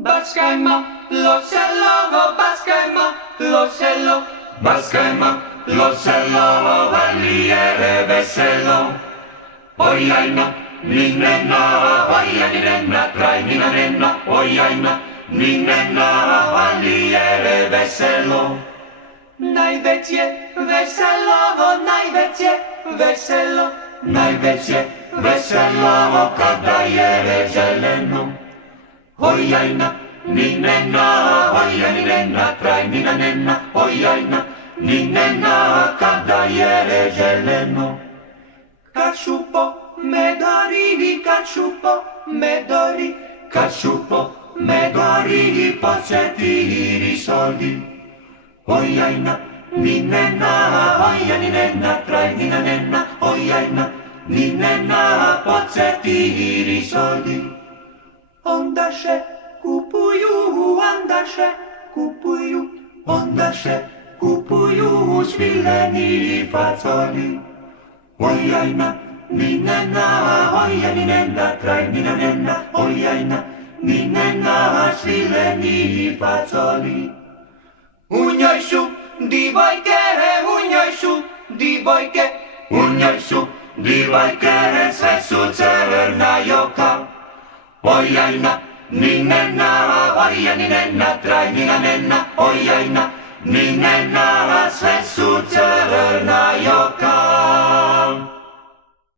Bascaima, l'ocello, Bascaima, l'ocello, Bascaima, l'ocello, valiere veselo. Ojaina, ninenna, oja ninenna, traj ninenna, ojaina, ninenna, valiere veselo. Najveće veselo, najveće veselo, najveće veselo kada je zeleno. Ojaina, ninenna, oja ninenna, traj ninenna, ojaina, ninenna, kada je zeleno. Kačupo, medori, kačupo, medori, kačupo, medori, podsjeti risoli. Ojaina, ninenna, oja ninenna, traj ninenna, ojaina, ninenna, podsjeti risoli. Ondaše kupuju, ondaše kupuju, ondaše kupuju svileni facoli. Ojaina, ninenna, oja ninenna, traj ninenna, ojaina, ninenna, svileni facoli. U njoj su divojke, u njoj su divojke, u njoj su divojke, sve su crna joka. Ojaina, ninenna, oja ninenna, traj ninenna, ojaina, ninenna, sve su crna joka.